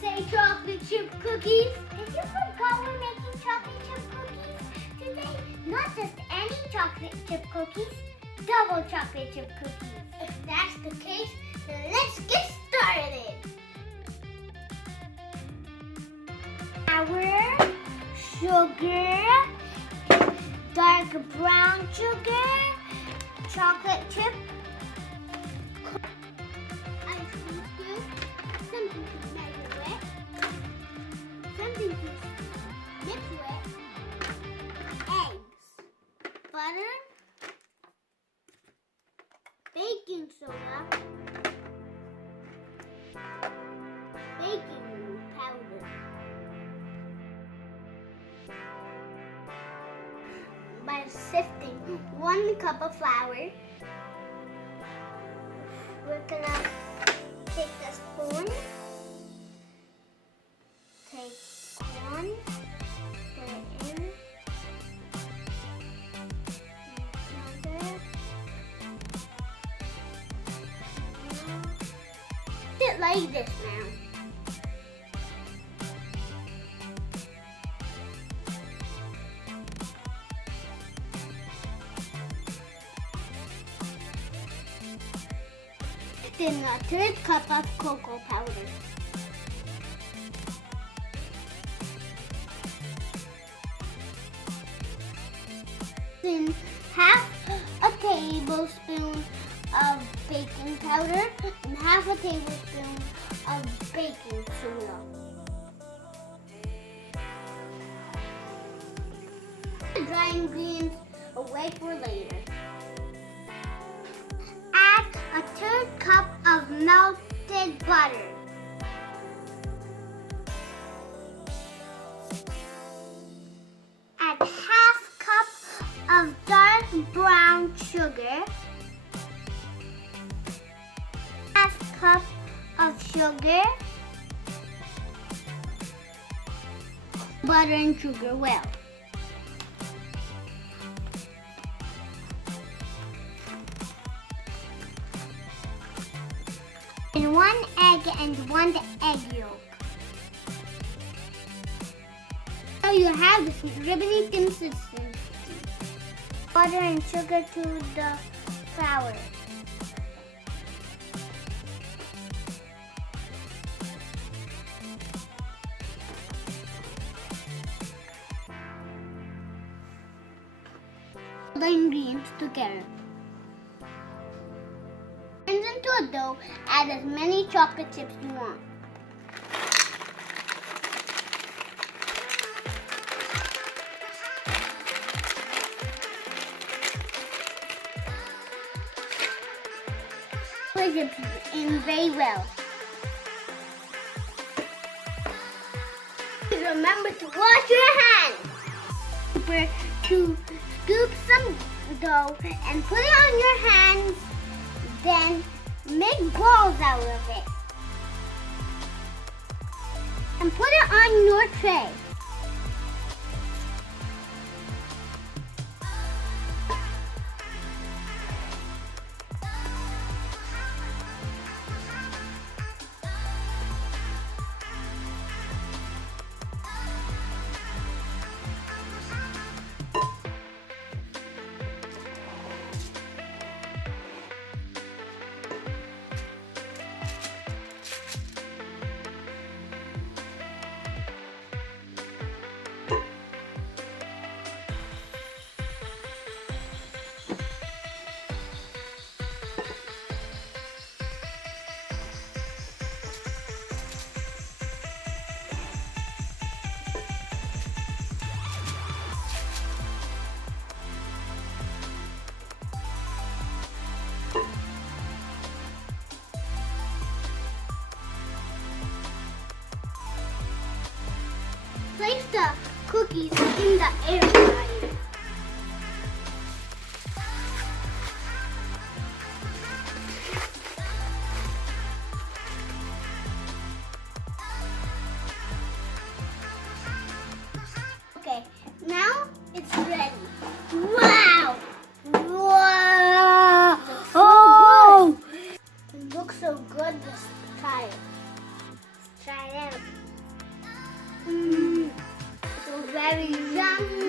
say chocolate chip cookies. Did you forgot we're making chocolate chip cookies today? Not just any chocolate chip cookies, double chocolate chip cookies. If that's the case, then let's get started. Flour, sugar, dark brown sugar, chocolate chip, ice cream scoop, something to measure with, something to mix with, eggs, butter, baking soda, baking powder. By sifting 1 cup of flour, we're gonna take the spoon, take one, put it in, another, it like this now. Then a 1/3 cup of cocoa powder. Then half a tablespoon of baking powder and half a tablespoon of baking soda. Put the dry ingredients away for later. Add a 1/3 cup of melted butter. Add half cup of dark brown sugar. Half cup of sugar. Butter and sugar well. And 1 egg and 1 egg yolk. So you have this ribbony consistency. Butter and sugar to the flour. The ingredients together. Into a dough, add as many chocolate chips you want. Put it in very well. Remember to wash your hands. To scoop some dough and put it on your hands. Then make balls out of it and put it on your tray. Place the cookies in the air fryer. Okay, now it's ready. Wow! Wow! Oh! It looks so good. Let's try it. Let's try it out. very yummy.